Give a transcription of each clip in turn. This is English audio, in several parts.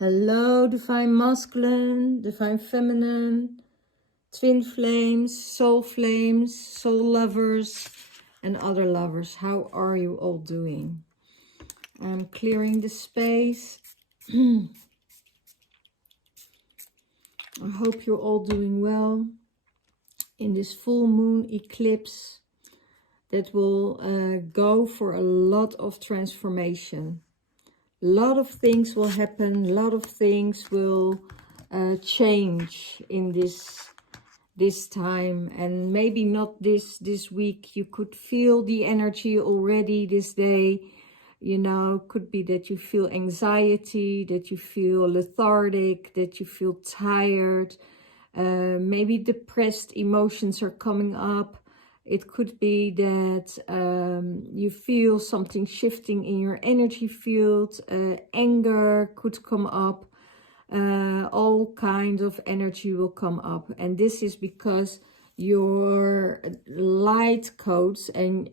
Hello, divine masculine, divine feminine, twin flames, soul lovers, and other lovers. How are you all doing? I'm clearing the space. I hope you're all doing well in this full moon eclipse that will go for a lot of transformation. A lot of things will happen, a lot of things will change in this time, and maybe not this week. You could feel the energy already this day. You know, could be that you feel anxiety, that you feel lethargic, that you feel tired, maybe depressed emotions are coming up. It could be that you feel something shifting in your energy field. Anger could come up. All kinds of energy will come up. And this is because your light codes and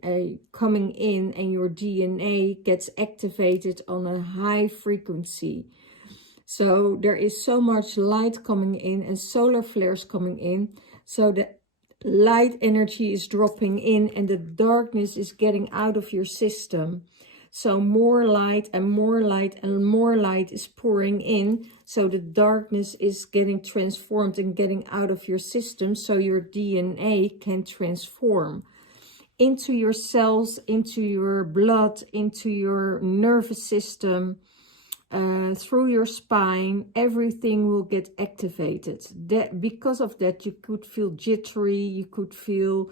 coming in, and your DNA gets activated on a high frequency. So there is so much light coming in and solar flares coming in. So the light energy is dropping in and the darkness is getting out of your system. So more light and more light and more light is pouring in. So the darkness is getting transformed and getting out of your system. So your DNA can transform into your cells, into your blood, into your nervous system. Through your spine, everything will get activated. Because of that, you could feel jittery, you could feel,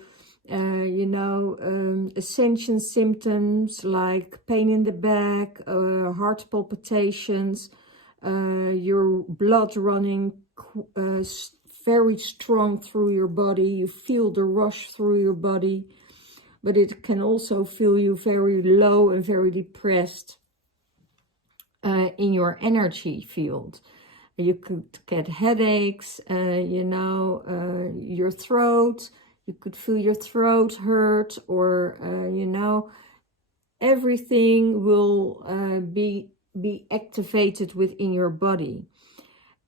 ascension symptoms like pain in the back, heart palpitations, your blood running very strong through your body. You feel the rush through your body, but it can also feel you very low and very depressed. In your energy field. You could get headaches, your throat, you could feel your throat hurt, or, everything will be activated within your body.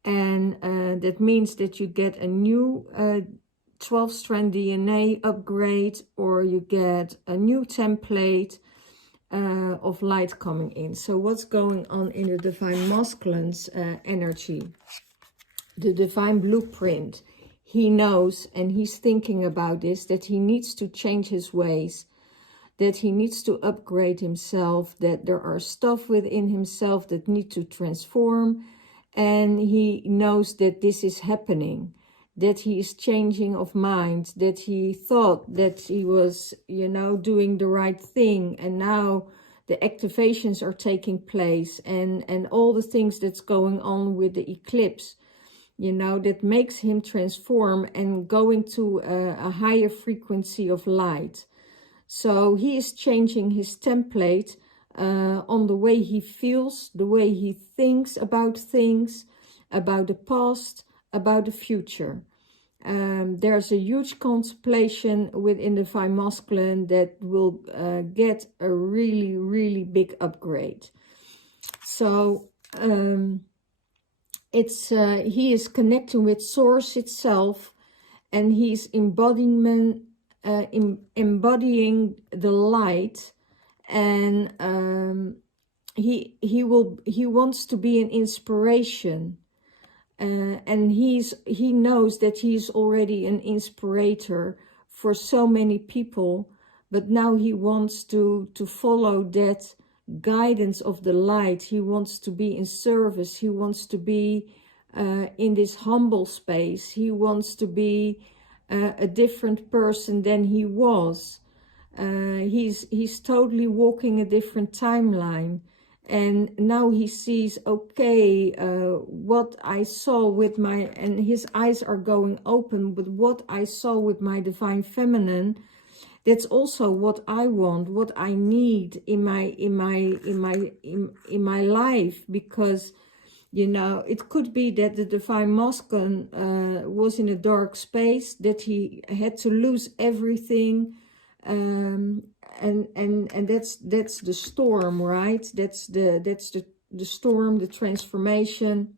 And that means that you get a new 12-strand DNA upgrade, or you get a new template of light coming in. So what's going on in the divine masculine's energy? The divine blueprint. He knows, and he's thinking about this, that he needs to change his ways, that he needs to upgrade himself, that there are stuff within himself that need to transform, and he knows that this is happening, that he is changing of mind, that he thought that he was, doing the right thing, and now the activations are taking place, and all the things that's going on with the eclipse, that makes him transform and going to a higher frequency of light. So he is changing his template on the way he feels, the way he thinks about things, about the past, about the future. There's a huge contemplation within the divine masculine that will get a really, really big upgrade. So he is connecting with source itself, and he's embodying the light, and he wants to be an inspiration. And he knows that he's already an inspirator for so many people, but now he wants to follow that guidance of the light. He wants to be in service. He wants to be in this humble space. He wants to be a different person than he was. He's totally walking a different timeline. And now he sees, okay, what I saw with and his eyes are going open, but what I saw with my divine feminine, that's also what I want, what I need in my life. Because, it could be that the divine masculine was in a dark space, that he had to lose everything. And that's the storm, right? That's the the storm, the transformation,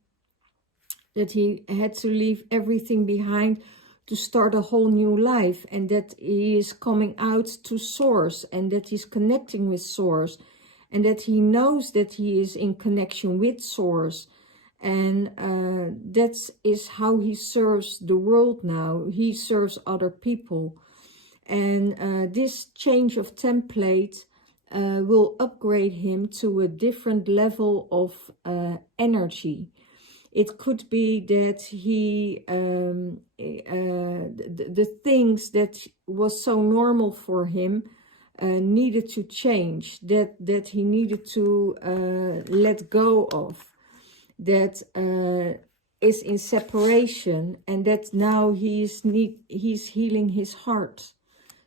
that he had to leave everything behind to start a whole new life, and that he is coming out to source, and that he's connecting with source, and that he knows that he is in connection with source. And that is how he serves the world now. He serves other people. And this change of template will upgrade him to a different level of energy. It could be that he, the things that was so normal for him needed to change, that he needed to let go of, that is in separation, and that now he's healing his heart.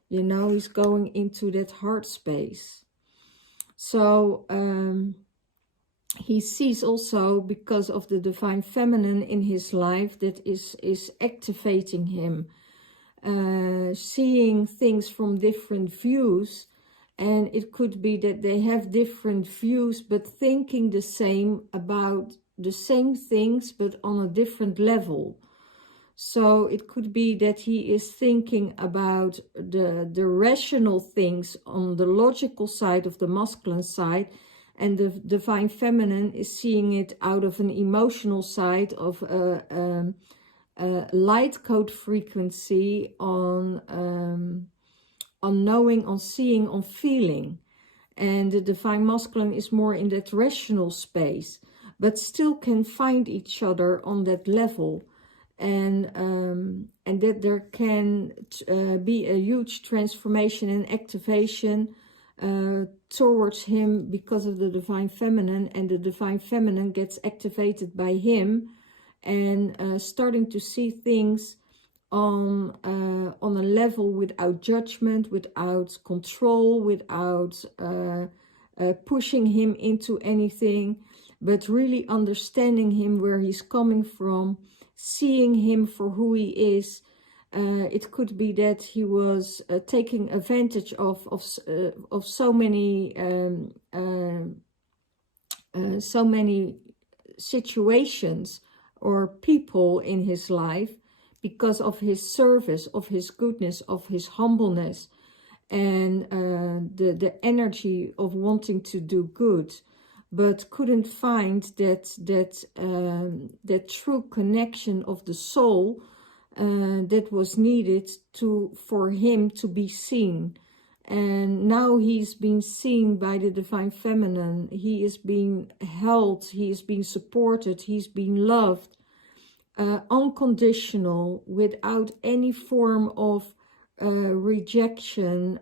You know, he's going into that heart space. So he sees also, because of the divine feminine in his life, that is activating him, seeing things from different views. And it could be that they have different views, but thinking the same about the same things, but on a different level. So it could be that he is thinking about the rational things on the logical side of the masculine side, and the divine feminine is seeing it out of an emotional side of a light code frequency on knowing, on seeing, on feeling. And the divine masculine is more in that rational space, but still can find each other on that level. And that there can be a huge transformation and activation towards him because of the divine feminine, and the divine feminine gets activated by him, and starting to see things on a level without judgment, without control, without pushing him into anything, but really understanding him, where he's coming from, seeing him for who he is. It could be that he was taking advantage of so many situations or people in his life, because of his service, of his goodness, of his humbleness, and the energy of wanting to do good, but couldn't find that true connection of the soul that was needed for him to be seen. And now he's being seen by the divine feminine. He is being held, he is being supported, he's being loved, unconditional, without any form of rejection,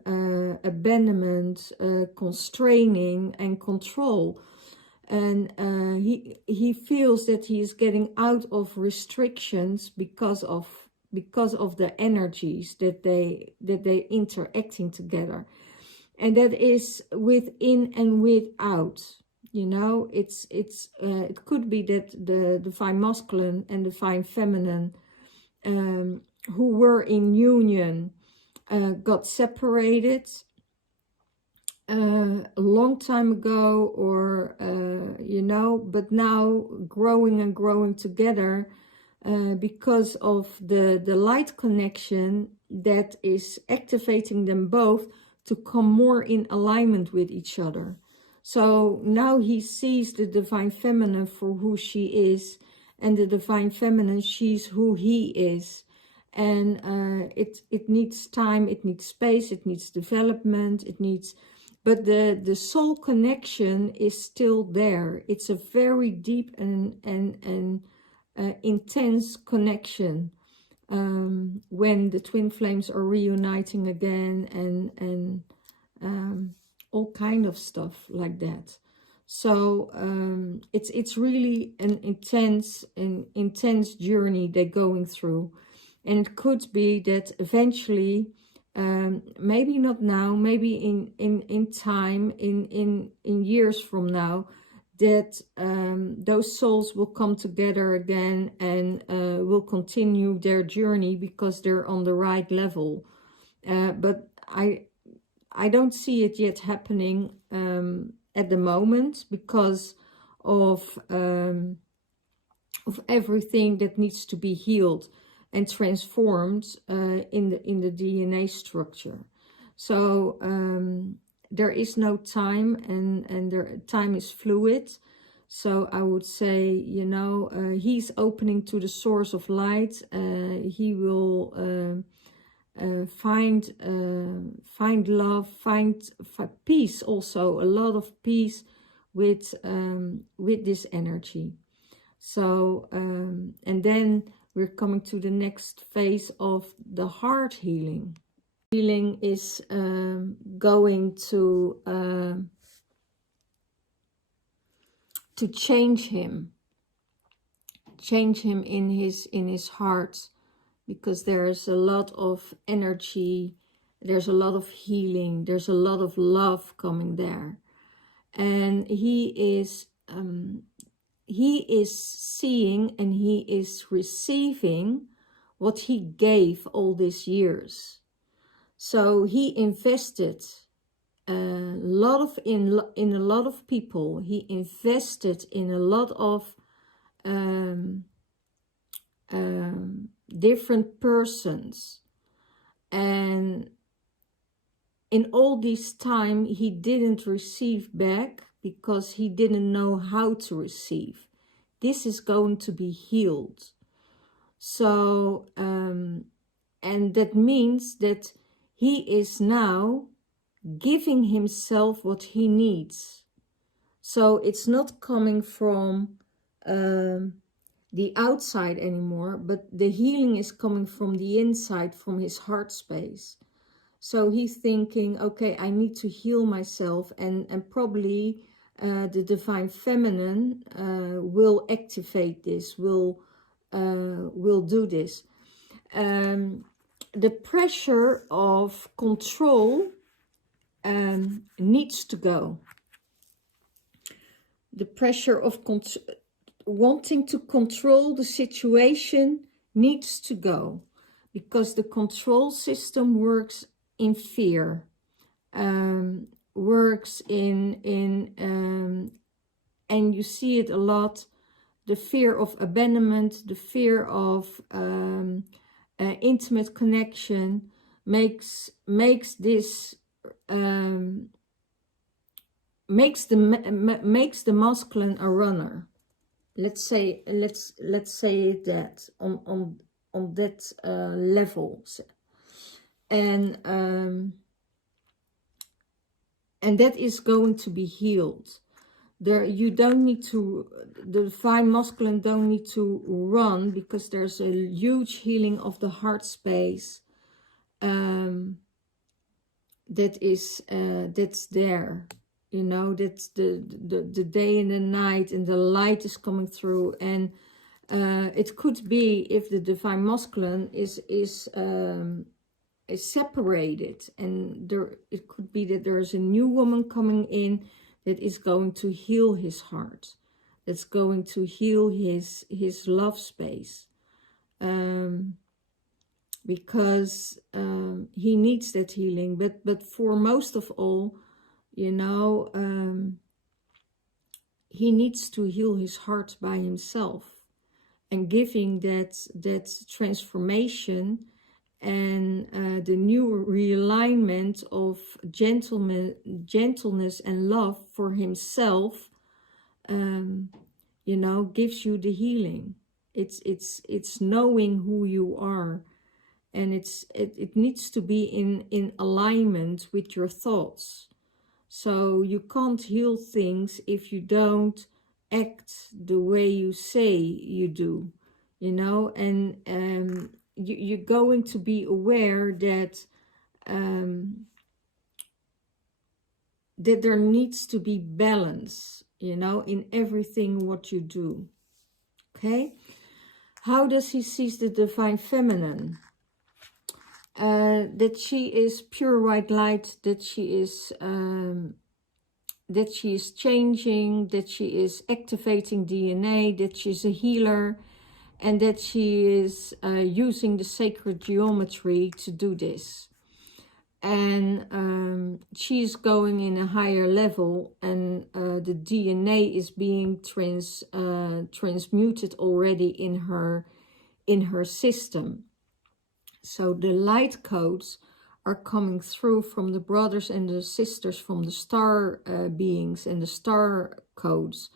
abandonment, constraining and control. And he feels that he is getting out of restrictions because of the energies that they interacting together, and that is within and without. You know, it could be that the divine masculine and divine feminine, who were in union, got separated a long time ago, or you know, but now growing and growing together because of the light connection that is activating them both to come more in alignment with each other. So now he sees the divine feminine for who she is, and the divine feminine, she's who he is. And it needs time, it needs space, it needs development, it needs... But the soul connection is still there. It's a very deep and intense connection when the twin flames are reuniting again, and all kind of stuff like that. So it's really an intense journey they're going through, and it could be that eventually, maybe not now, maybe in time, in years from now, that those souls will come together again and will continue their journey because they're on the right level. But I don't see it yet happening at the moment, because of everything that needs to be healed and transformed in the DNA structure. So there is no time, and time is fluid. So I would say, you know, he's opening to the source of light. He will find love, find peace, also a lot of peace with this energy. So and then we're coming to the next phase of the heart healing. Healing is going to change him in his heart, because there's a lot of energy, there's a lot of healing, there's a lot of love coming there, and he is seeing and he is receiving what he gave all these years. So he invested in a lot of people. He invested in a lot of different persons, and in all this time he didn't receive back because he didn't know how to receive. This is going to be healed. So and that means that he is now giving himself what he needs. So it's not coming from the outside anymore, but the healing is coming from the inside, from his heart space. So he's thinking, okay, I need to heal myself, and probably the divine feminine will activate this, will do this. The pressure of control needs to go. The pressure of wanting to control the situation needs to go, because the control system works in fear, works in and you see it a lot, the fear of abandonment, the fear of intimate connection makes this makes the masculine a runner. Let's say it that on that level, and that is going to be healed. There, you don't need to, the divine masculine don't need to run, because there's a huge healing of the heart space that's there. You know, that's the day and the night, and the light is coming through. And it could be, if the divine masculine is separated, and it could be that there's a new woman coming in that is going to heal his heart, that's going to heal his love space, because he needs that healing. But for most of all, you know, he needs to heal his heart by himself, and giving that transformation and the new realignment of gentleness and love for himself, you know, gives you the healing. It's knowing who you are, and it needs to be in alignment with your thoughts. So you can't heal things if you don't act the way you say you do, you know. And you're going to be aware that that there needs to be balance, you know, in everything what you do. Okay, how does he see the divine feminine? That she is pure white light, that she is changing, that she is activating DNA, that she's a healer, and that she is using the sacred geometry to do this. and she's going in a higher level, and the DNA is being transmuted already in her system. So the light codes are coming through from the brothers and the sisters from the star beings and the star codes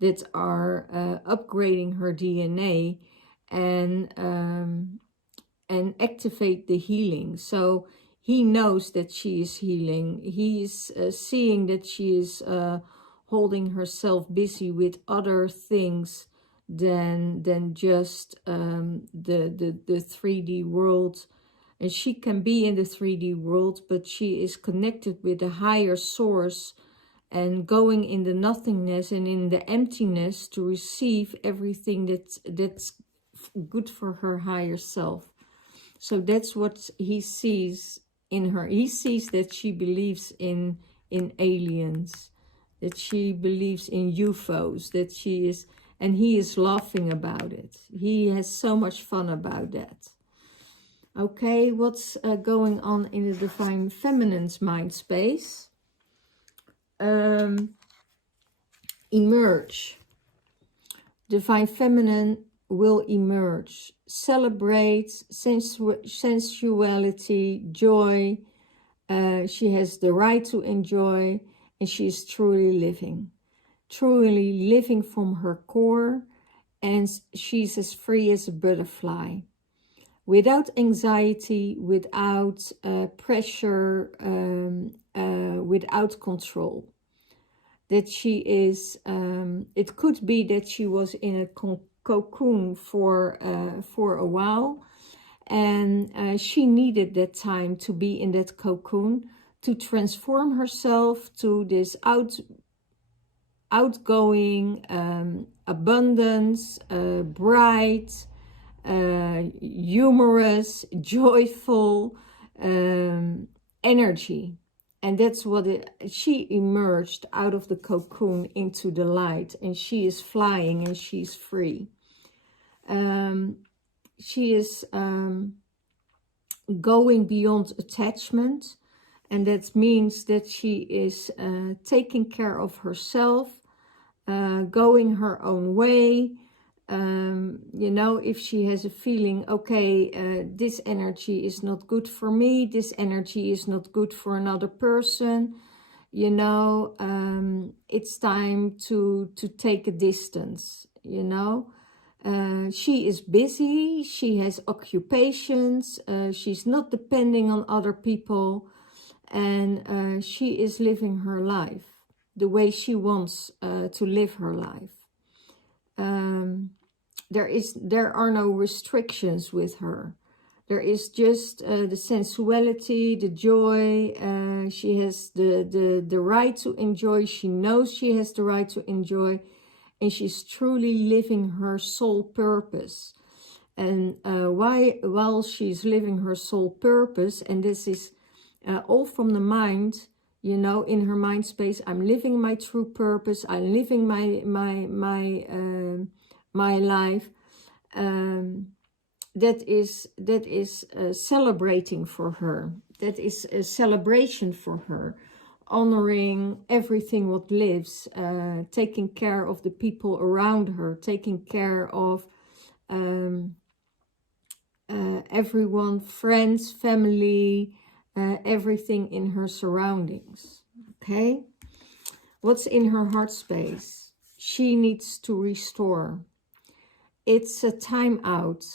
that are upgrading her DNA and activate the healing. So he knows that she is healing. He is seeing that she is holding herself busy with other things than just the 3D world. And she can be in the 3D world, but she is connected with a higher source and going in the nothingness and in the emptiness to receive everything that's good for her higher self. So that's what he sees in her. He sees that she believes in aliens, that she believes in UFOs, that she is, and he is laughing about it. He has so much fun about that. Okay, what's going on in the Divine Feminine's mind space? Emerge. Divine Feminine will emerge. Celebrate sensuality, joy. She has the right to enjoy, and she is truly living from her core, and she's as free as a butterfly, without anxiety, without pressure, without control. That she is, it could be that she was in a cocoon for a while, and she needed that time to be in that cocoon to transform herself to this outgoing, abundance, bright, humorous, joyful energy. And that's what she emerged out of the cocoon into the light, and she is flying and she's free. She is going beyond attachment, and that means that she is taking care of herself, going her own way. You know, if she has a feeling, okay, this energy is not good for me, this energy is not good for another person, you know, it's time to take a distance, you know. She is busy, she has occupations, she's not depending on other people, and she is living her life the way she wants to live her life. There are no restrictions with her. There is just the sensuality, the joy. She has the right to enjoy. She knows she has the right to enjoy, and she's truly living her soul purpose. And while she's living her soul purpose, and this is all from the mind, you know, in her mind space, I'm living my true purpose. I'm living my life. That is celebrating for her. That is a celebration for her, honoring everything what lives, taking care of the people around her, taking care of everyone, friends, family, everything in her surroundings. Okay, what's in her heart space? She needs to restore. It's a time out.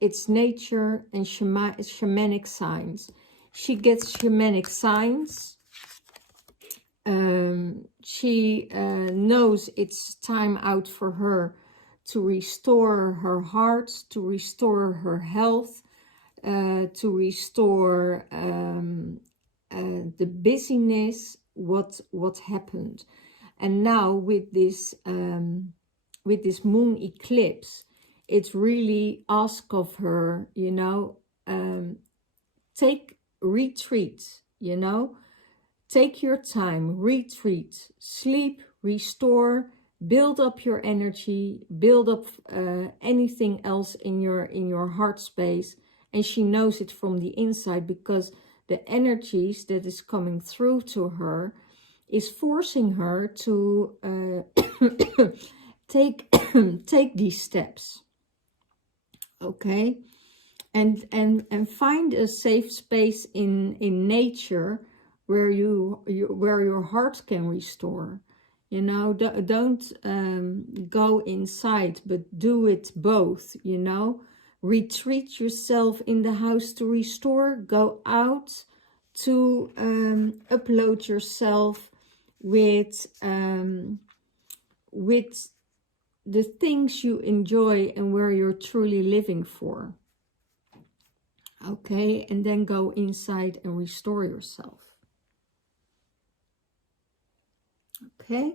It's nature and shamanic signs. She gets shamanic signs. She knows it's time out for her to restore her heart, to restore her health, to restore the busyness, what happened. And now with this moon eclipse, it's really ask of her, you know, take retreat, you know, take your time, retreat, sleep, restore, build up your energy, build up anything else in your heart space. And she knows it from the inside, because the energies that is coming through to her is forcing her to take take these steps. Okay, and find a safe space in nature where where your heart can restore. You know, don't go inside, but do it both. You know, retreat yourself in the house to restore. Go out to upload yourself with the things you enjoy and where you're truly living for. Okay, and then go inside and restore yourself. Okay,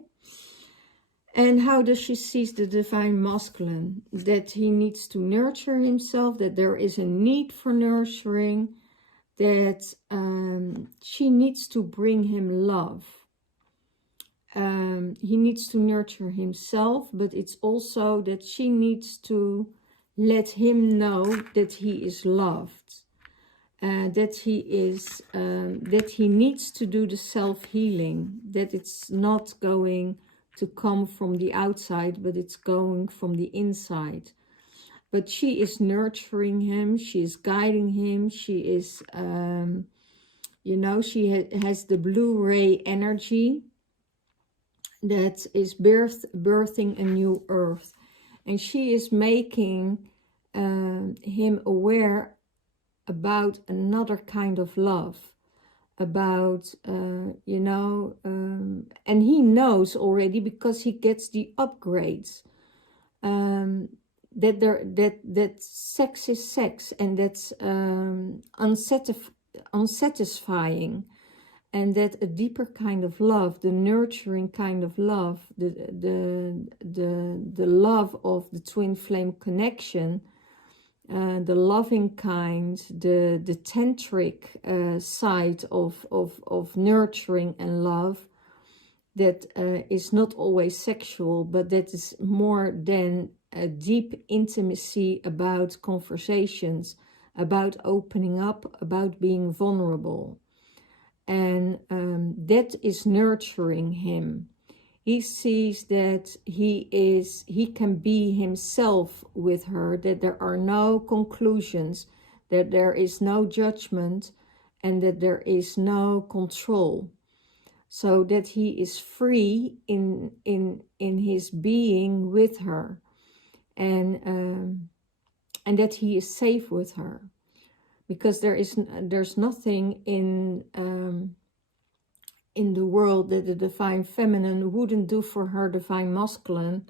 and how does she see the divine masculine? That he needs to nurture himself, that there is a need for nurturing, that she needs to bring him love. He needs to nurture himself, but it's also that she needs to let him know that he is loved, that he needs to do the self-healing, that it's not going to come from the outside, but it's going from the inside. But she is nurturing him, she is guiding him, she is, you know, she has the blue ray energy that is birthing a new earth. And she is making him aware about another kind of love, about, you know, and he knows already because he gets the upgrades, that sex is sex, and that's unsatisfying, and that a deeper kind of love, the nurturing kind of love, the love of the twin flame connection, the loving kind, the tantric side of nurturing and love, that is not always sexual, but that is more than a deep intimacy about conversations, about opening up, about being vulnerable. And that is nurturing him. He sees that he can be himself with her, that there are no conclusions, that there is no judgment, and that there is no control. So that he is free in his being with her, and that he is safe with her. Because there's nothing in the world that the divine feminine wouldn't do for her divine masculine,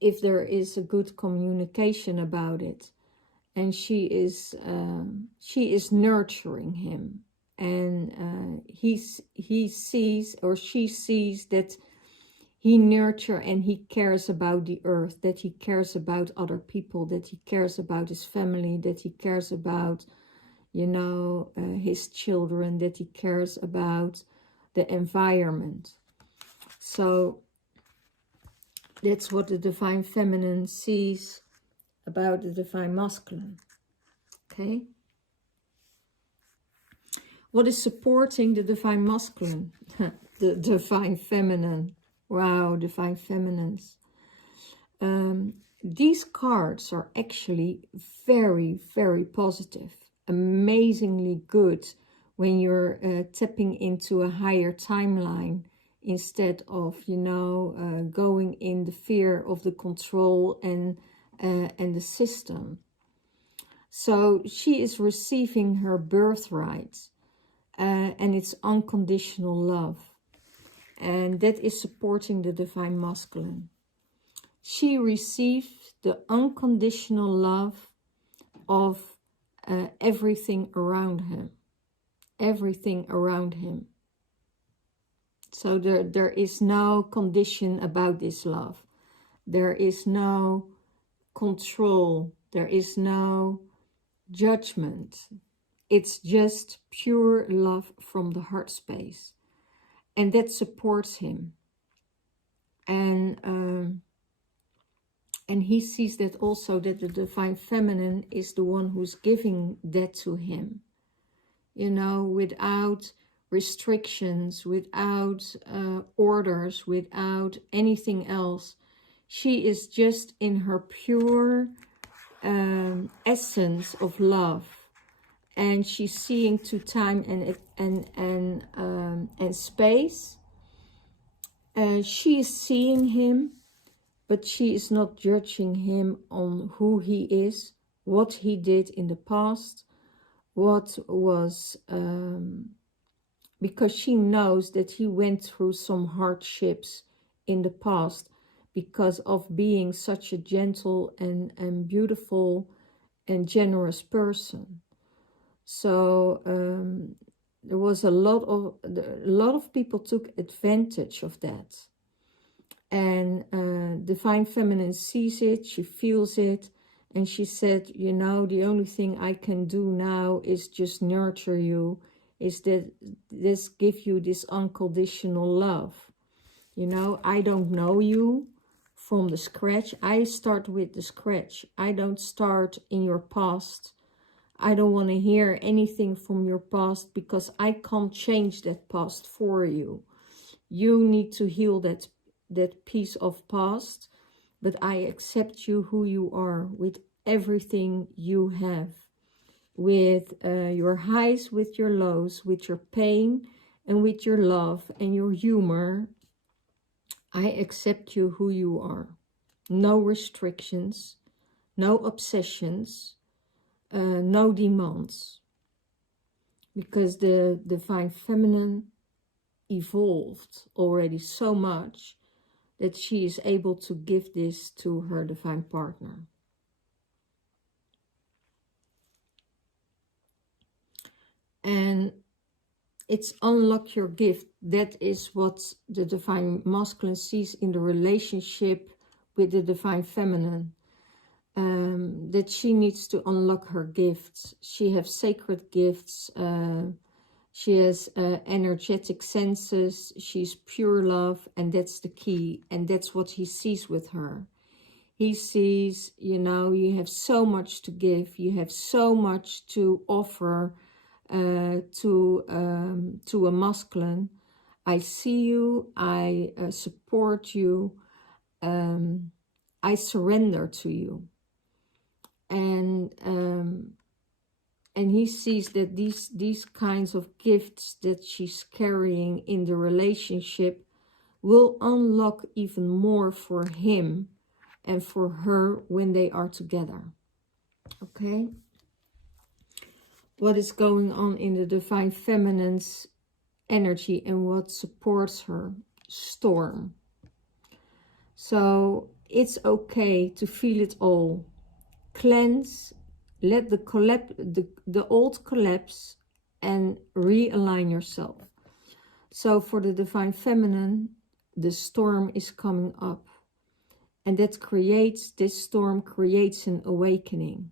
if there is a good communication about it. And she is nurturing him, and he sees, or she sees, that he nurtures and he cares about the earth, that he cares about other people, that he cares about his family, that he cares about, you know, his children, that he cares about the environment. So that's what the divine feminine sees about the divine masculine. Okay. What is supporting the divine masculine? The divine feminine. Wow, divine feminines. These cards are actually very, very positive. Amazingly good when you're tapping into a higher timeline, instead of, you know, going in the fear of the control and the system. So she is receiving her birthright, and it's unconditional love. And that is supporting the divine masculine. She received the unconditional love of everything around him. Everything around him. So there is no condition about this love. There is no control. There is no judgment. It's just pure love from the heart space. And that supports him. And he sees that also, that the divine feminine is the one who's giving that to him. you know, without restrictions, without orders, without anything else. She is just in her pure essence of love, and she's seeing to time and space. She is seeing him, but she is not judging him on who he is, what he did in the past, what was, because she knows that he went through some hardships in the past because of being such a gentle and beautiful and generous person. So there was a lot of people took advantage of that. And Divine Feminine sees it, she feels it, and she said, you know, the only thing I can do now is just nurture you, is that this give you this unconditional love. You know, I don't know you from the scratch. I start with the scratch. I don't start in your past. I don't want to hear anything from your past because I can't change that past for you. You need to heal that piece of past, but I accept you who you are with everything you have, with your highs, with your lows, with your pain, and with your love and your humor. I accept you who you are. No restrictions, no obsessions, no demands, because the Divine Feminine evolved already so much that she is able to give this to her divine partner. And it's unlock your gift. That is what the Divine Masculine sees in the relationship with the Divine Feminine. That she needs to unlock her gifts. She has sacred gifts. She has energetic senses. She's pure love, and that's the key. And that's what he sees with her. He sees, you know, you have so much to give. You have so much to offer to a masculine. I see you. I support you. I surrender to you. And he sees that these kinds of gifts that she's carrying in the relationship will unlock even more for him and for her when they are together. Okay? What is going on in the Divine Feminine's energy and what supports her? Storm. So it's okay to feel it all. Cleanse, let the old collapse, and realign yourself. So for the Divine Feminine, the storm is coming up, and this storm creates an awakening.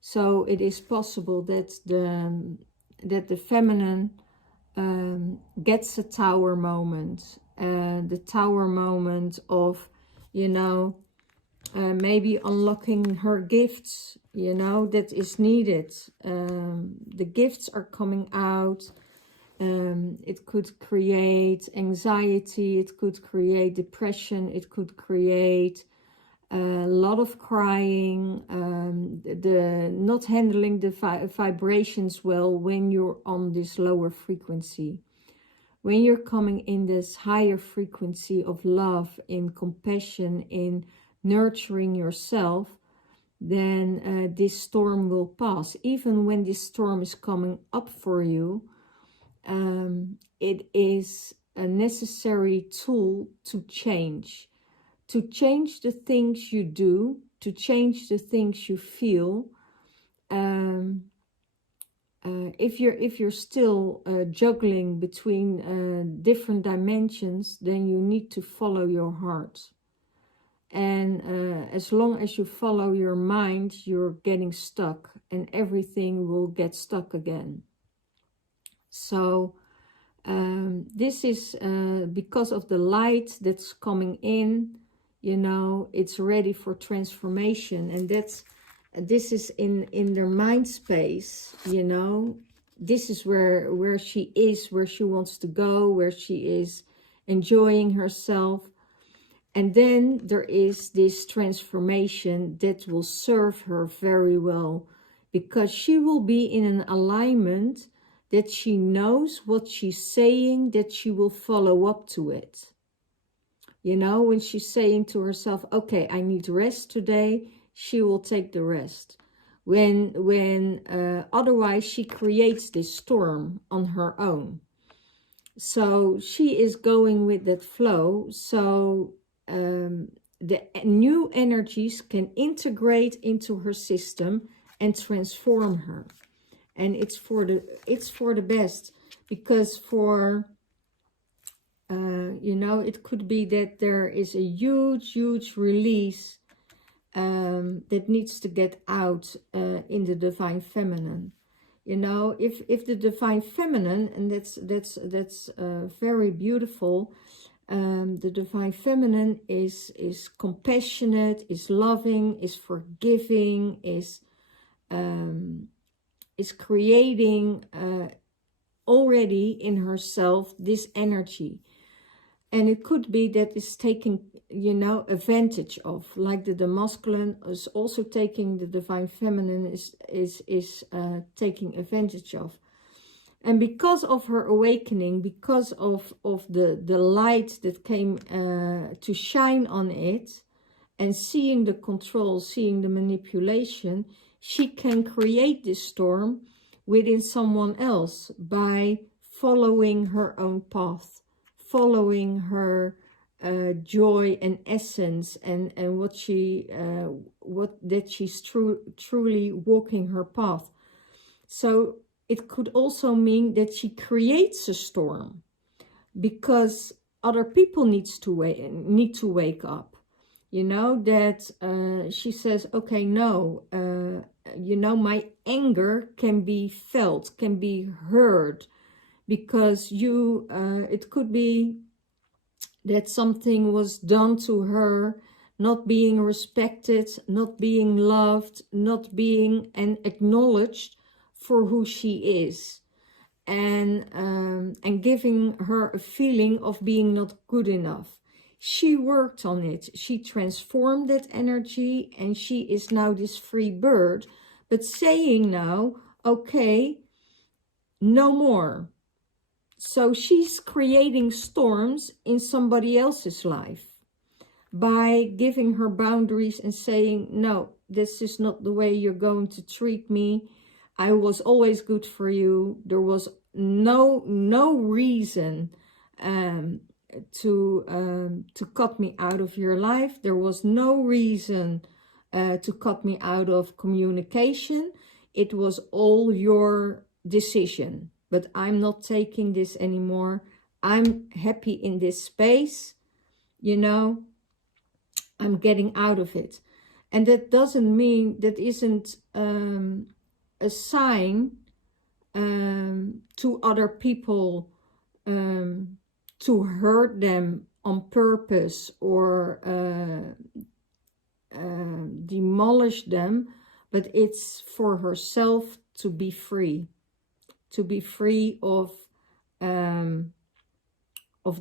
So it is possible that the feminine gets a tower moment, the tower moment of, you know, maybe unlocking her gifts, you know, that is needed. The gifts are coming out. It could create anxiety. It could create depression. It could create a lot of crying. The not handling the vibrations well when you're on this lower frequency. When you're coming in this higher frequency of love, in compassion, in nurturing yourself, then this storm will pass. Even when this storm is coming up for you, it is a necessary tool to change the things you do, to change the things you feel. If you're still juggling between different dimensions, then you need to follow your heart. And as long as you follow your mind, you're getting stuck, and everything will get stuck again. So this is because of the light that's coming in, you know, it's ready for transformation. And this is in their mind space, you know. this is where she is, where she wants to go, where she is enjoying herself. And then there is this transformation that will serve her very well, because she will be in an alignment that she knows what she's saying, that she will follow up to it. You know, when she's saying to herself, okay, I need rest today, she will take the rest. When otherwise she creates this storm on her own. So she is going with that flow. So the new energies can integrate into her system and transform her. And it's for the best, because for you know, it could be that there is a huge release that needs to get out in the divine feminine. You know, if the divine feminine, and that's very beautiful. The divine feminine is compassionate, is loving, is forgiving, is creating already in herself this energy. And it could be that it's taking, you know, advantage of, like the masculine is also taking the divine feminine, is taking advantage of. And because of her awakening, because of the light that came to shine on it, and seeing the control, seeing the manipulation, she can create this storm within someone else by following her own path, following her joy and essence, and what she's truly walking her path. So it could also mean that she creates a storm because other people need to wake up. You know, that she says, okay, no, you know, my anger can be felt, can be heard, because it could be that something was done to her, not being respected, not being loved, not being and acknowledged for who she is, and giving her a feeling of being not good enough. She worked on it. She transformed that energy, and she is now this free bird, but saying now, okay, no more. So she's creating storms in somebody else's life by giving her boundaries and saying, no, this is not the way you're going to treat me. I was always good for you. There was no reason to cut me out of your life. There was no reason to cut me out of communication. It was all your decision, but I'm not taking this anymore. I'm happy in this space, you know, I'm getting out of it. And that doesn't mean, that isn't a sign to other people to hurt them on purpose or demolish them, but it's for herself to be free of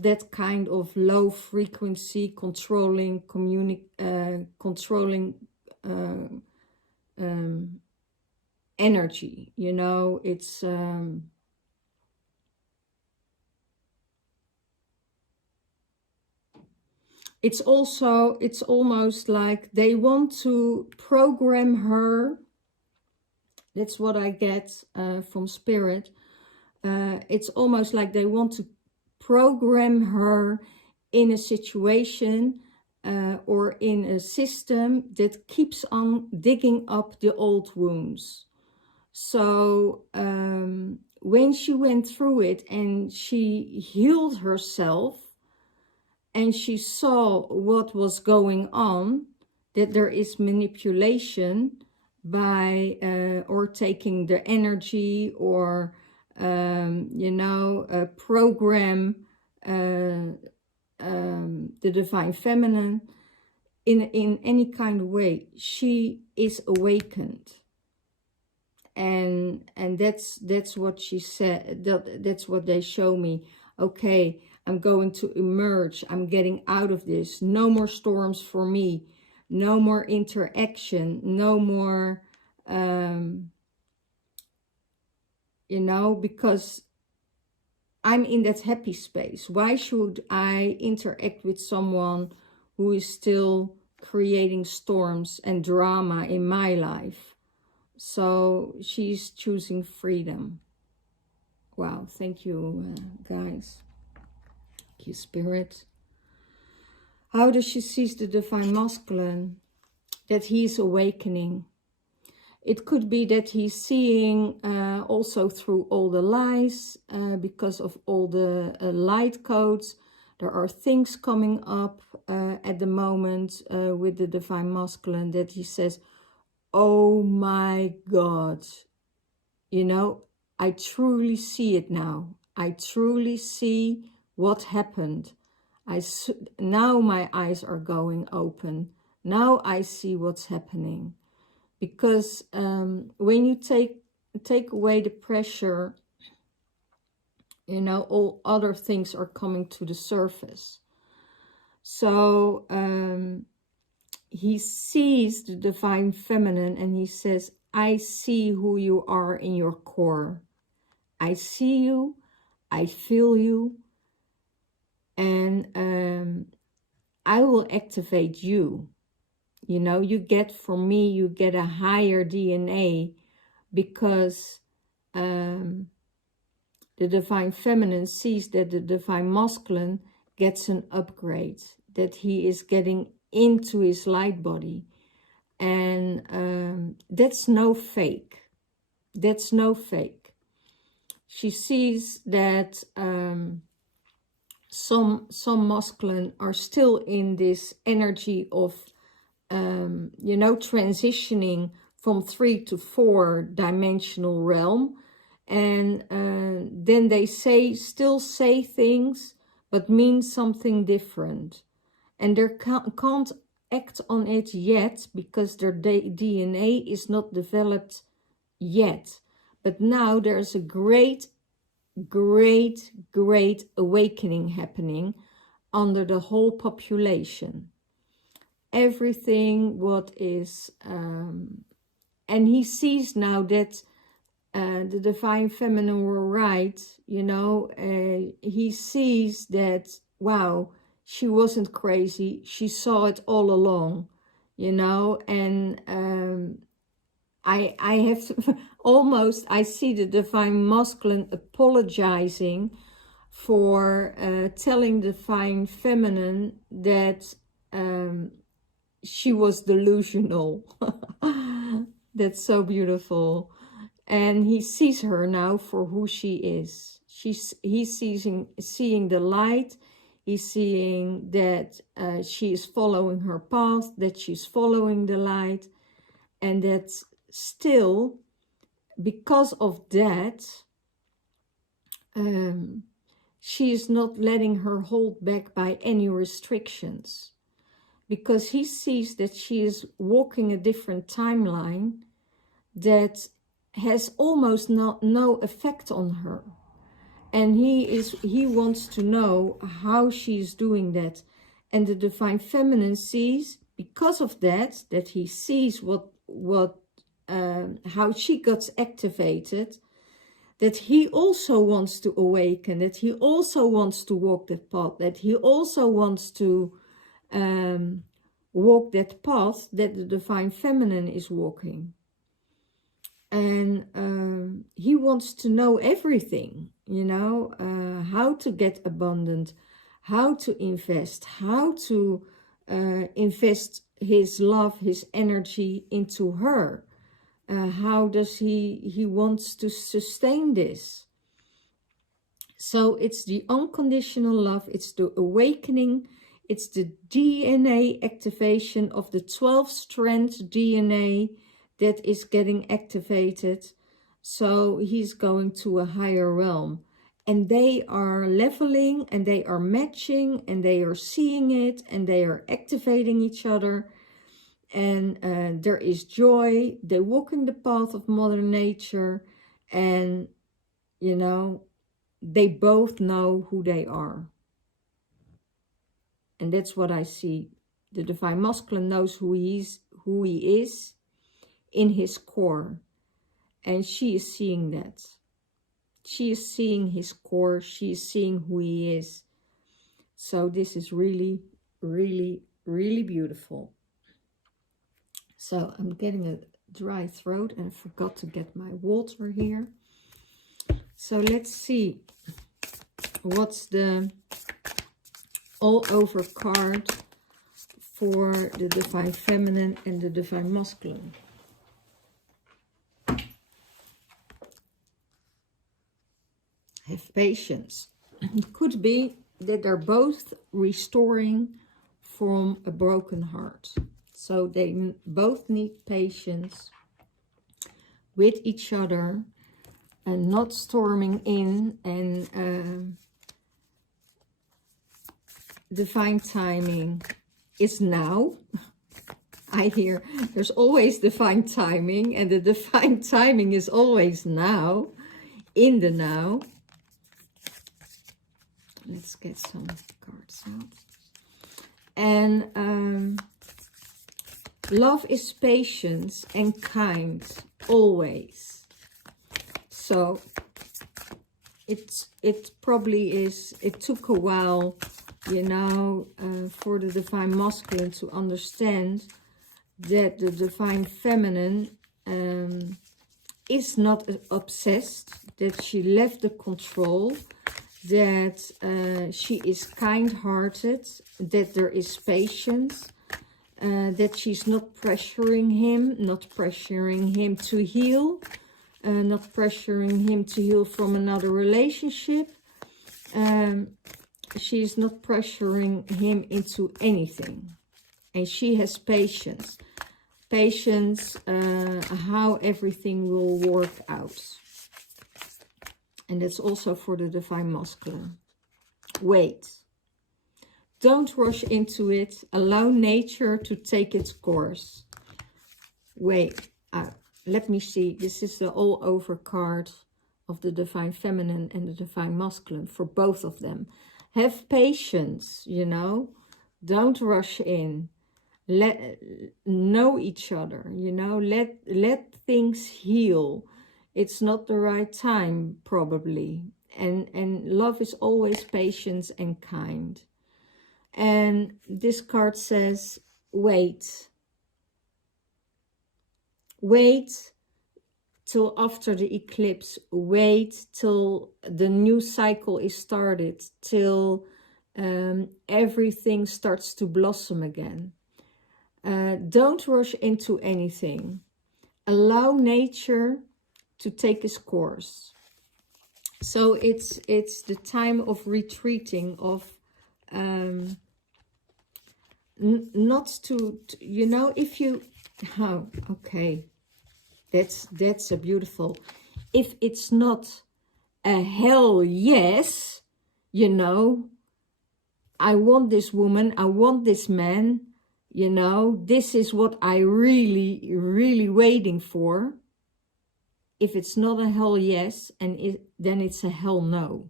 that kind of low frequency controlling energy. You know, it's almost like they want to program her. That's what I get from Spirit. It's almost like they want to program her in a situation or in a system that keeps on digging up the old wounds. So when she went through it and she healed herself and she saw what was going on, that there is manipulation by or taking their energy, or you know, program the divine feminine in any kind of way, she is awakened. and that's what she said. That's what they show me. Okay, I'm going to emerge. I'm getting out of this. No more storms for me. No more interaction. No more, you know, because I'm in that happy space. Why should I interact with someone who is still creating storms and drama in my life? So she's choosing freedom. Wow, thank you, guys. Thank you, Spirit. How does she see the divine masculine? That he's awakening. It could be that he's seeing also through all the lies, because of all the light codes. There are things coming up at the moment with the divine masculine that he says, oh my God, you know, I truly see it now. I truly see what happened. Now my eyes are going open. Now I see what's happening. Because when you take away the pressure, you know, all other things are coming to the surface. So he sees the divine feminine and he says, I see who you are in your core. I see you, I feel you, and I will activate you. You know, you get, from me, you get a higher DNA because the divine feminine sees that the divine masculine gets an upgrade, that he is getting into his light body. And that's no fake. That's no fake. She sees that some masculine are still in this energy of you know, transitioning from 3 to 4 dimensional realm, and then they still say things but mean something different, and they can't act on it yet because their DNA is not developed yet. But now there's a great awakening happening under the whole population. Everything what is, and he sees now that the divine feminine were right, you know. He sees that, wow, she wasn't crazy, she saw it all along, you know. And I have to, almost, I see the divine masculine apologizing for telling the divine feminine that she was delusional. That's so beautiful. And he sees her now for who she is. He's seeing the light. He's seeing that she is following her path, that she's following the light, and that still, because of that, she is not letting her hold back by any restrictions. Because he sees that she is walking a different timeline that has almost no effect on her. And he wants to know how she is doing that. And the divine feminine sees, because of that he sees how she got activated, that he also wants to awaken, that he also wants to walk that path, that he also wants to walk that path that the divine feminine is walking. And he wants to know everything, you know, how to get abundant, how to invest, how to invest his love, his energy into her. How does he wants to sustain this? So it's the unconditional love, it's the awakening, it's the DNA activation of the 12-strand DNA that is getting activated. So he's going to a higher realm. And they are leveling, and they are matching, and they are seeing it, and they are activating each other. and there is joy. They walk in the path of Mother Nature, and you know, they both know who they are. And that's what I see. The Divine Masculine knows who he is in his core. And she is seeing that. She is seeing his core. She is seeing who he is. So this is really, really, really beautiful. So I'm getting a dry throat and I forgot to get my water here. So let's see what's the all over card for the Divine Feminine and the Divine Masculine. Have patience. It could be that they're both restoring from a broken heart. So they both need patience with each other and not storming in, and divine timing is now. I hear there's always divine timing, and the divine timing is always now, in the now. Let's get some cards out. And love is patience and kind, always. So it probably is, it took a while, you know, for the Divine Masculine to understand that the Divine Feminine is not obsessed, that she left the control, that she is kind-hearted, that there is patience, that she's not pressuring him to heal, not pressuring him to heal from another relationship. She's not pressuring him into anything. And she has patience. Patience, how everything will work out. And that's also for the Divine Masculine. Wait. Don't rush into it. Allow nature to take its course. Wait. Let me see. This is the all-over card of the Divine Feminine and the Divine Masculine for both of them. Have patience, you know. Don't rush in. Know each other, you know. Let things heal. It's not the right time, probably. And love is always patience and kind. And this card says, wait. Wait till after the eclipse. Wait till the new cycle is started. Till everything starts to blossom again. Don't rush into anything. Allow nature to take its course. So it's the time of retreating, of not to, you know, if you, oh, okay, that's a beautiful, if it's not a hell yes, you know, I want this woman, I want this man, you know, this is what I really, really waiting for. If it's not a hell yes, and then it's a hell no.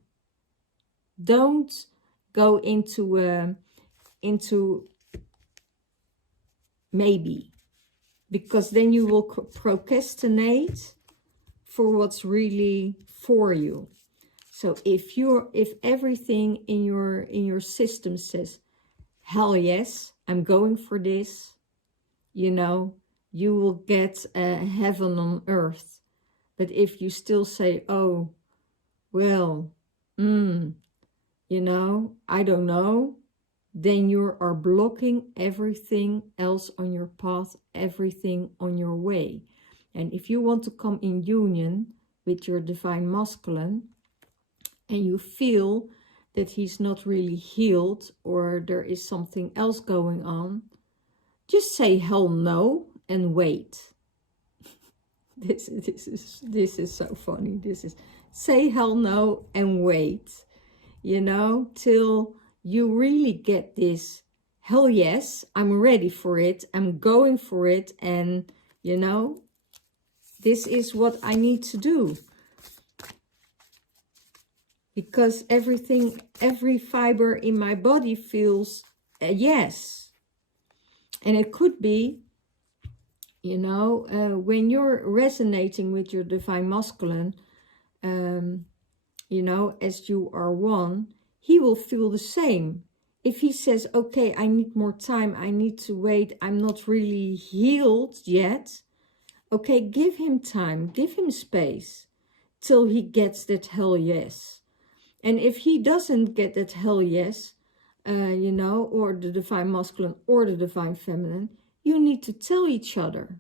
Don't go into maybe, because then you will procrastinate for what's really for you. So if everything in your system says hell yes, I'm going for this, you know, you will get a heaven on earth. But if you still say, oh, well, you know, I don't know, then you are blocking everything else on your path, everything on your way. And if you want to come in union with your Divine Masculine, and you feel that he's not really healed, or there is something else going on, just say hell no and wait. This is so funny. This is, say hell no and wait, you know, till you really get this hell yes, I'm ready for it, I'm going for it, and you know, this is what I need to do. Because everything, every fiber in my body feels a yes. And it could be, you know, when you're resonating with your divine masculine, you know, as you are one, he will feel the same. If he says, okay, I need more time, I need to wait, I'm not really healed yet. Okay, give him time, give him space till he gets that hell yes. And if he doesn't get that hell yes, you know, or the divine masculine or the divine feminine, you need to tell each other.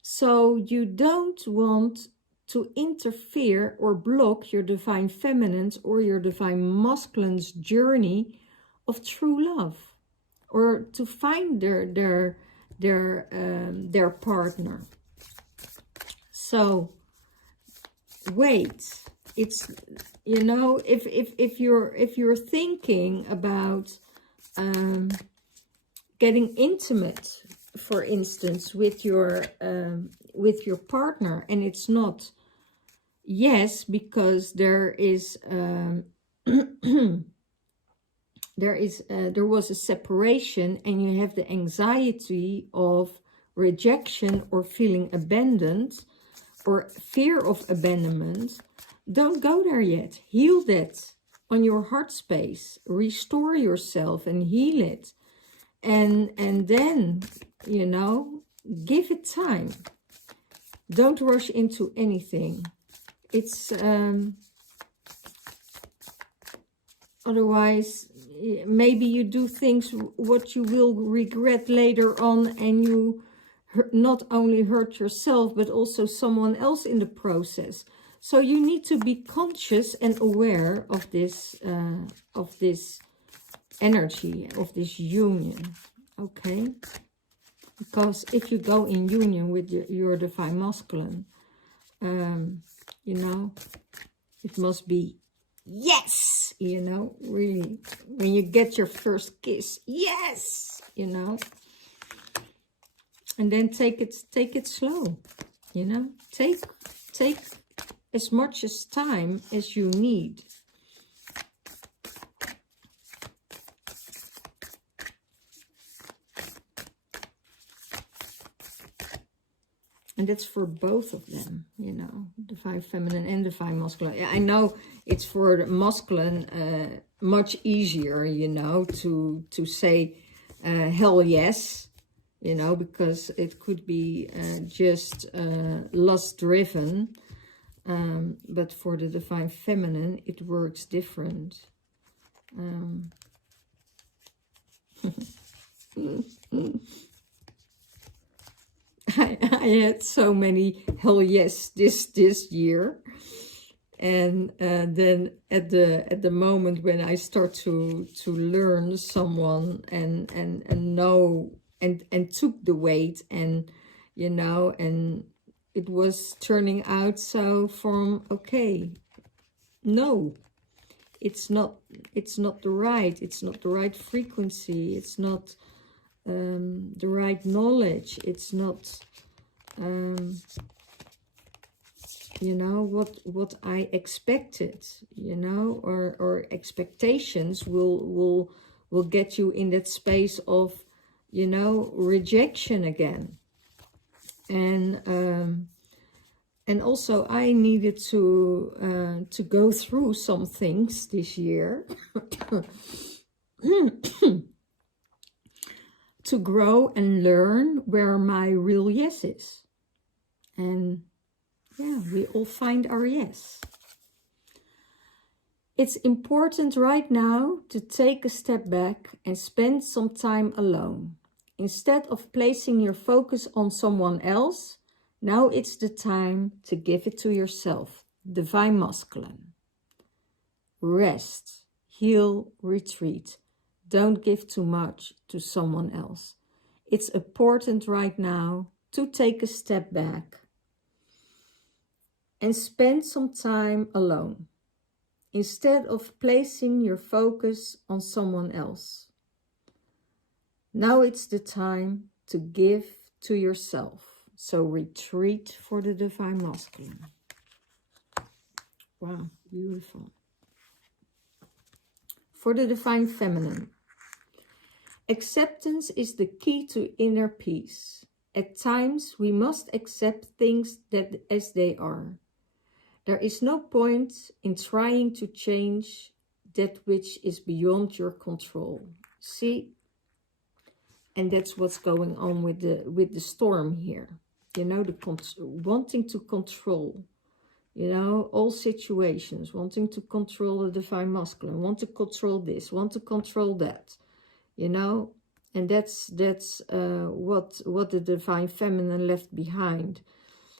So you don't want to interfere or block your divine feminine's or your divine masculine's journey of true love, or to find their partner. So wait. It's, you know, if you're thinking about getting intimate, for instance, with your partner, and it's not yes because there is there was a separation, and you have the anxiety of rejection or feeling abandoned or fear of abandonment, don't go there yet. Heal that on your heart space. Restore yourself and heal it. And then, you know, give it time. Don't rush into anything. It's otherwise maybe you do things what you will regret later on, and you not only hurt yourself but also someone else in the process. So you need to be conscious and aware of this energy, of this union, okay? Because if you go in union with your divine masculine, you know, it must be yes, you know, really. When you get your first kiss, yes, you know. And then take it slow, you know. Take as much as time as you need. And that's for both of them, you know, divine feminine and divine masculine. I know it's for the masculine much easier, you know, to say hell yes, you know, because it could be just lust driven. But for the divine feminine, it works different. I had so many hell yes this year, and then at the moment when I start to learn someone and know and took the weight, and you know, and it was turning out so from okay, no, it's not the right frequency, it's not the right knowledge, it's not you know what I expected, you know, or expectations will get you in that space of, you know, rejection again. And also I needed to go through some things this year to grow and learn where my real yes is. And yeah, we all find our yes. It's important right now to take a step back and spend some time alone. Instead of placing your focus on someone else, now it's the time to give it to yourself, divine masculine. Rest, heal, retreat. Don't give too much to someone else. It's important right now to take a step back and spend some time alone, instead of placing your focus on someone else. Now it's the time to give to yourself. So retreat for the Divine Masculine. Wow, beautiful. For the Divine Feminine. Acceptance is the key to inner peace. At times, we must accept things that as they are. There is no point in trying to change that which is beyond your control. See? And that's what's going on with the storm here. You know, wanting to control, you know, all situations, wanting to control the Divine Masculine, want to control this, want to control that, you know. And that's what the Divine Feminine left behind.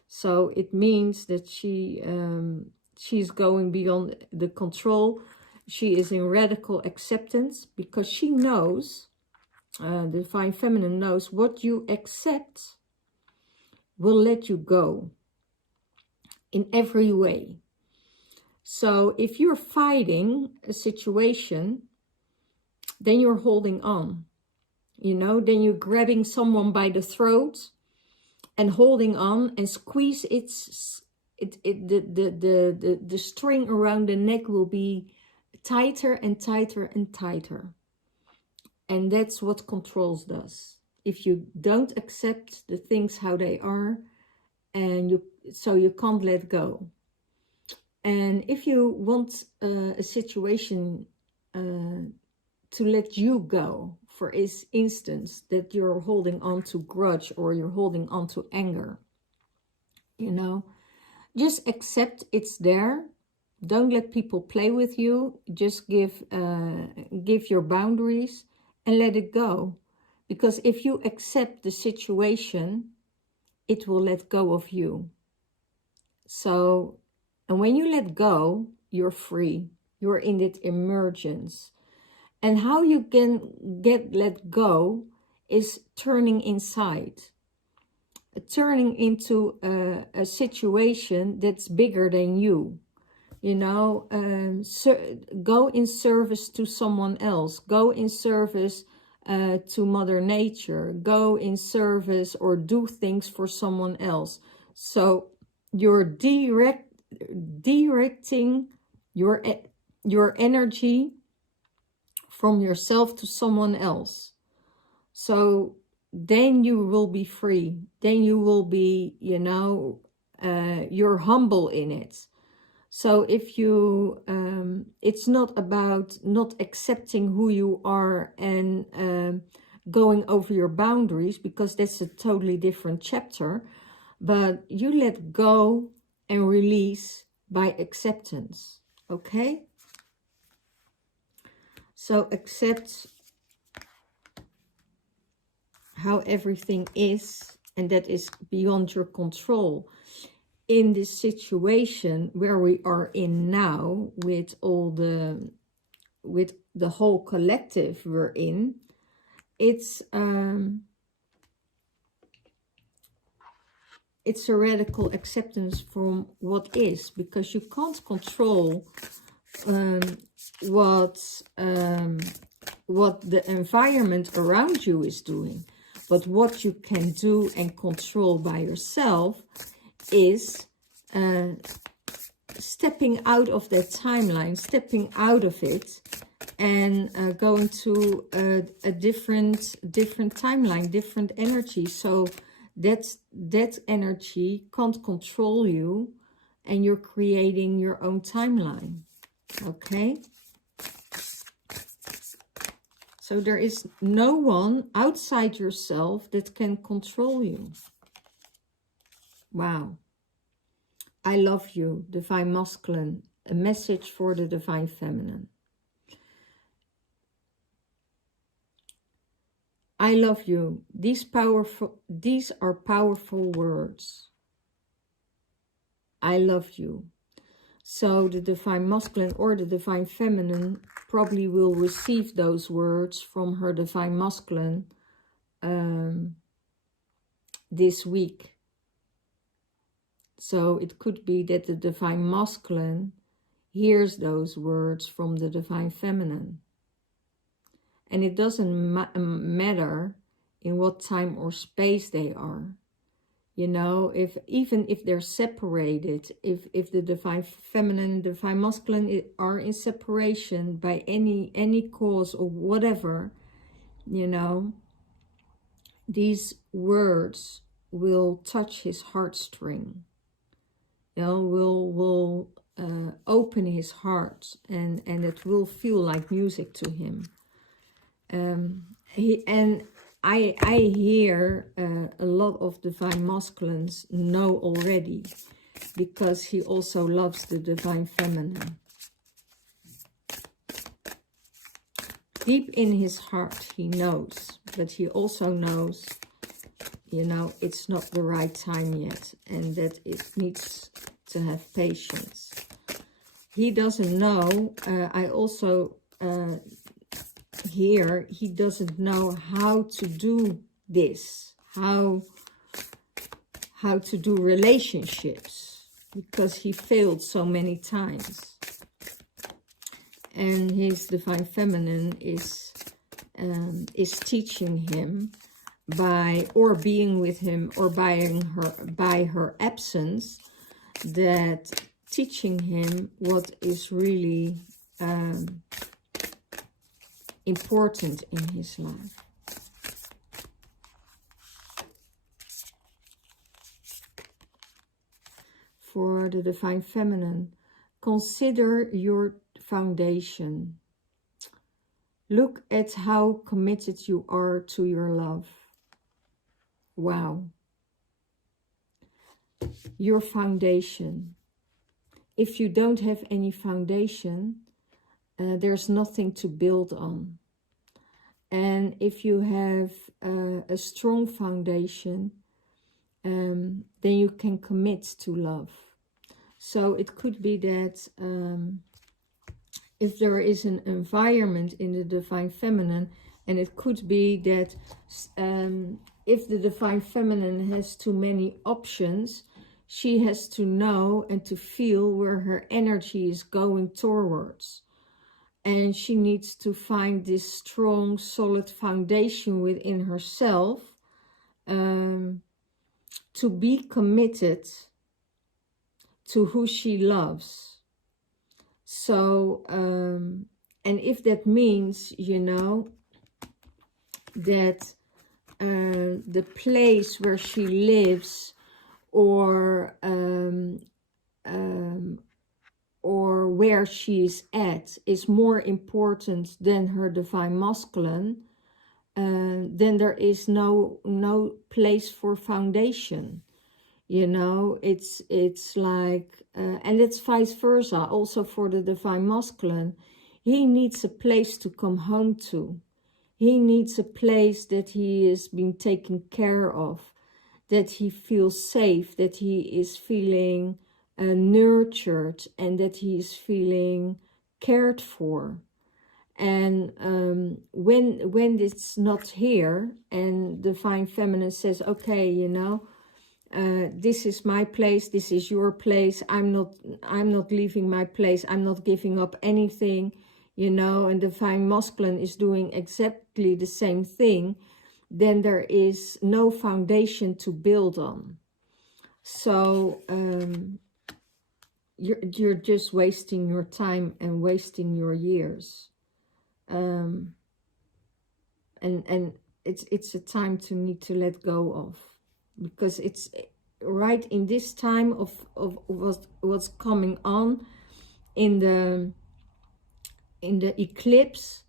So it means that she's going beyond the control. She is in radical acceptance because she knows, the Divine Feminine knows, what you accept will let you go in every way. So if you're fighting a situation, then you're holding on. You know, then you're grabbing someone by the throat and holding on and squeeze the string around the neck will be tighter and tighter and tighter. And that's what controls does. If you don't accept the things how they are, and you can't let go. And if you want a situation to let you go, for instance, that you're holding on to grudge or you're holding on to anger, you know, just accept it's there. Don't let people play with you. Just give your boundaries and let it go. Because if you accept the situation, it will let go of you. So, and when you let go, you're free. You're in that emergence. And how you can get let go is turning inside. Turning into a situation that's bigger than you. You know, go in service to someone else. Go in service to Mother Nature. Go in service or do things for someone else. So you're directing your energy from yourself to someone else. So then you will be free. Then you will be, you know, you're humble in it. So if you, it's not about not accepting who you are and going over your boundaries, because that's a totally different chapter. But you let go and release by acceptance, okay? So accept how everything is, and that is beyond your control. In this situation where we are in now, with the whole collective we're in, it's a radical acceptance from what is, because you can't control what the environment around you is doing. But what you can do and control by yourself is stepping out of that timeline, stepping out of it, and going to a different timeline, different energy. So that energy can't control you, and you're creating your own timeline. Okay? So there is no one outside yourself that can control you. Wow. I love you, Divine Masculine. A message for the Divine Feminine. I love you. These are powerful words. I love you. So the Divine Masculine or the Divine Feminine probably will receive those words from her Divine Masculine this week. So it could be that the Divine Masculine hears those words from the Divine Feminine. And it doesn't matter in what time or space they are. You know, even if they're separated, if the divine feminine and divine masculine are in separation by any cause or whatever, you know, these words will touch his heartstring. You know, will open his heart, and it will feel like music to him. I hear a lot of divine masculines know already, because he also loves the divine feminine. Deep in his heart he knows, but he also knows, you know, it's not the right time yet, and that it needs to have patience. He doesn't know, I also here, he doesn't know how to do this, how to do relationships, because he failed so many times. And his divine feminine is teaching him by, or being with him, or by her absence, that teaching him what is really important in his life. For the divine feminine, consider your foundation. Look at how committed you are to your love. Wow. Your foundation. If you don't have any foundation, there's nothing to build on. And if you have a strong foundation, then you can commit to love. So it could be that if there is an environment in the divine feminine, and it could be that if the divine feminine has too many options, she has to know and to feel where her energy is going towards. And she needs to find this strong, solid foundation within herself to be committed to who she loves. So, and if that means, you know, that the place where she lives, or where she is at, is more important than her divine masculine, then there is no place for foundation. You know, it's like, and it's vice versa, also for the divine masculine. He needs a place to come home to. He needs a place that he is being taken care of, that he feels safe, that he is feeling nurtured, and that he is feeling cared for. And when it's not here, and divine feminine says, okay, you know, this is my place, this is your place, I'm not leaving my place, I'm not giving up anything, you know, and divine masculine is doing exactly the same thing, then there is no foundation to build on. So you're just wasting your time and wasting your years. And it's a time to need to let go of, because it's right in this time of what's coming on in the eclipse,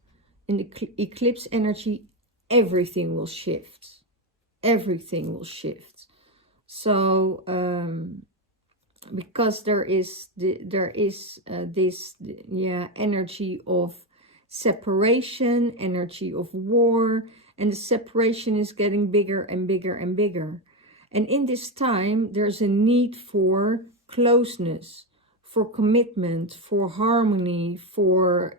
in the eclipse energy. Everything will shift. Everything will shift. So because there is this energy of separation, energy of war, and the separation is getting bigger and bigger and bigger. And in this time, there's a need for closeness, for commitment, for harmony, for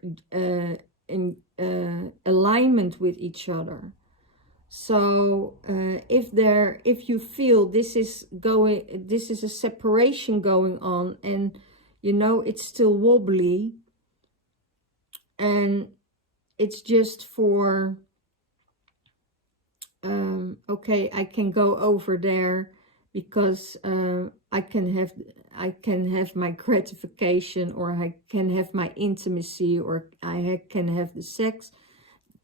alignment with each other. So if you feel this is a separation going on, and you know it's still wobbly, and it's just for, okay, I can go over there because I can have my gratification, or I can have my intimacy, or I can have the sex.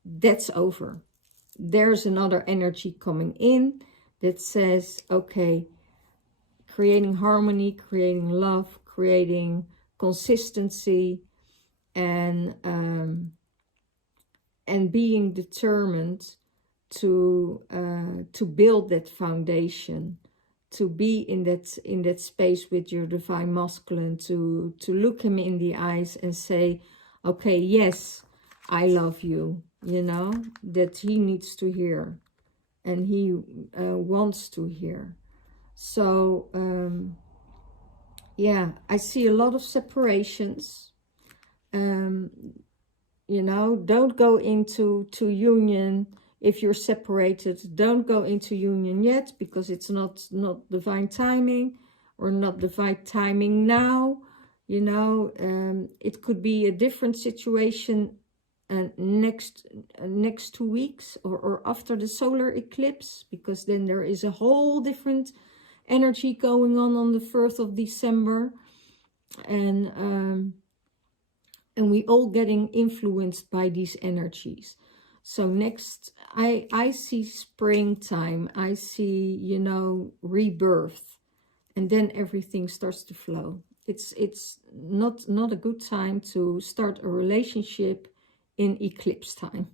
That's over. There's another energy coming in that says, okay, creating harmony, creating love, creating consistency, and being determined to build that foundation, to be in that space with your divine masculine, to look him in the eyes and say, okay, yes, I love you, you know, that he needs to hear, and he wants to hear. So yeah, I see a lot of separations. You know, don't go into union if you're separated. Don't go into union yet, because it's not divine timing, or not divine timing now. You know, it could be a different situation next 2 weeks, or after the solar eclipse, because then there is a whole different energy going on the 1st of December, and we all getting influenced by these energies. So next, I see springtime. I see, you know, rebirth, and then everything starts to flow. It's not a good time to start a relationship in eclipse time.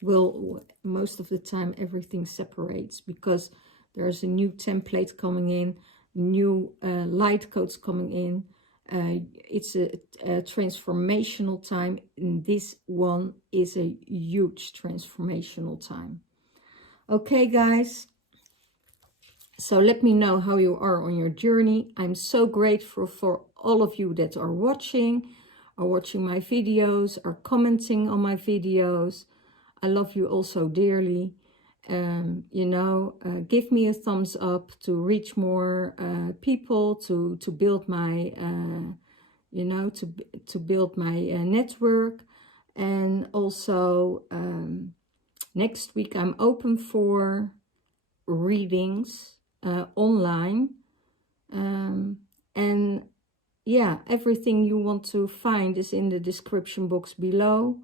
Well, most of the time everything separates, because there's a new template coming in, new light codes coming in. It's a transformational time, and this one is a huge transformational time. Okay, guys, so let me know how you are on your journey. I'm so grateful for all of you that are watching my videos, are commenting on my videos. I love you all so dearly. You know, give me a thumbs up to reach more people, to build my you know, to build my network. And also next week I'm open for readings online, and yeah, everything you want to find is in the description box below.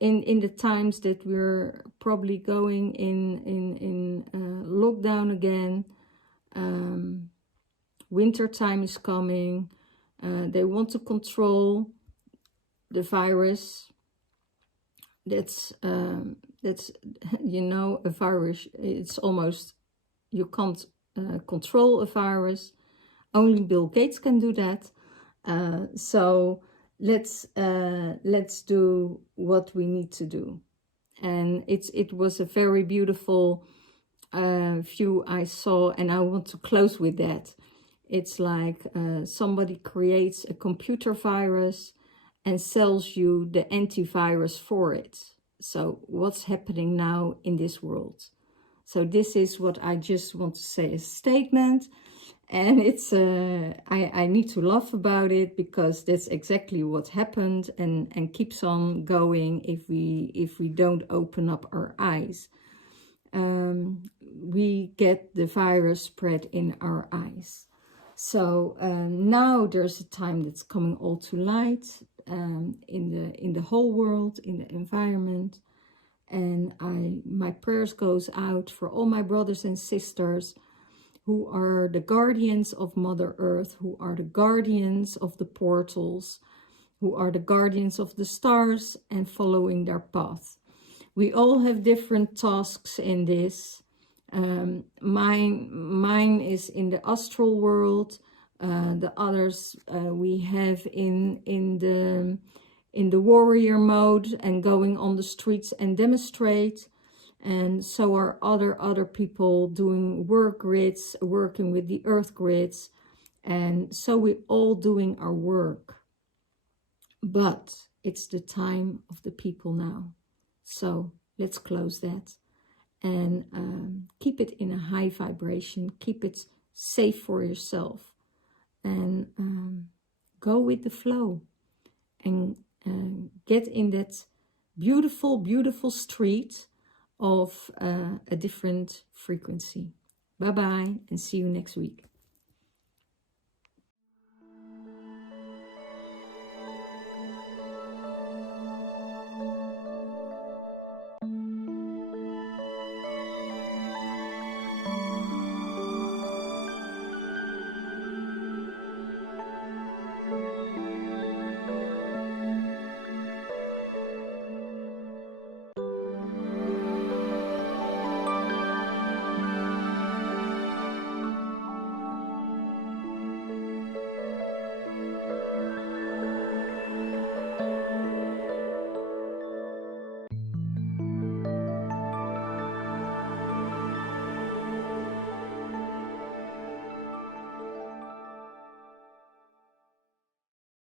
In the times that we're probably going in lockdown again, winter time is coming. They want to control the virus. That's you know, a virus, it's almost, you can't control a virus. Only Bill Gates can do that. So let's do what we need to do. And it was a very beautiful view I saw, and I want to close with that. It's like somebody creates a computer virus and sells you the antivirus for it. So what's happening now in this world? So this is what I just want to say, a statement. And it's I need to laugh about it, because that's exactly what happened, and keeps on going if we don't open up our eyes. We get the virus spread in our eyes. So now there's a time that's coming all to light in the whole world, in the environment. And my prayers goes out for all my brothers and sisters who are the guardians of Mother Earth, who are the guardians of the portals, who are the guardians of the stars, and following their path. We all have different tasks in this. Mine is in the astral world. The others we have in the warrior mode, and going on the streets and demonstrate. And so are other people doing work grids, working with the earth grids. And so we're all doing our work. But it's the time of the people now. So let's close that. And keep it in a high vibration. Keep it safe for yourself. And go with the flow. and get in that beautiful, beautiful street of a different frequency. Bye-bye, and see you next week.